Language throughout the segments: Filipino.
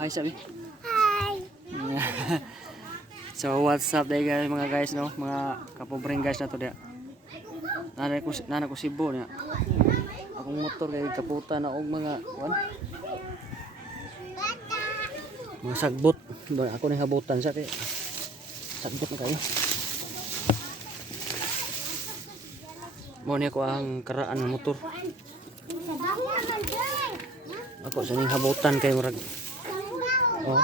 Hi sabi. Hi. So what's up day guys, mga guys no, mga kapobreng guys na to dia. Nana ko Cebu niya. Akong motor kay kaputa na og mga mga sagbot. Doon ako ning habutan sa kay sagbot na kayo. Mo ni ko ang karaan ng motor. Ako sa ning habutan kay murag. Oh.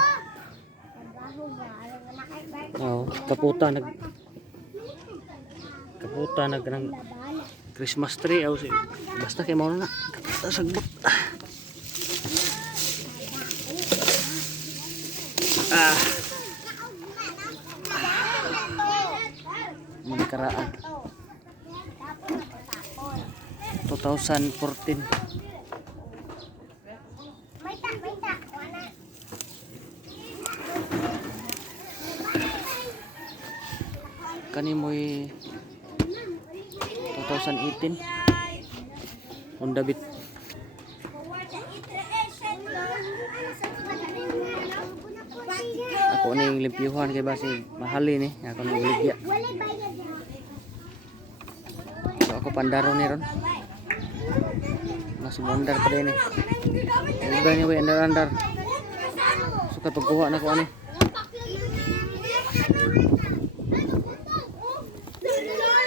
Oh, kaputa nag Christmas tree aw si basta kay mao na kaputa sagbot. Mga karaan 2014. Kani mo'y 2018 Honda Beat. Ako ning limpyuhan kay basi mahali ni ako ning ligya. So ako pandaro ni ron. Masih mondar pa din eh. Uga ni way andar. Suka pagkuha na ko ani.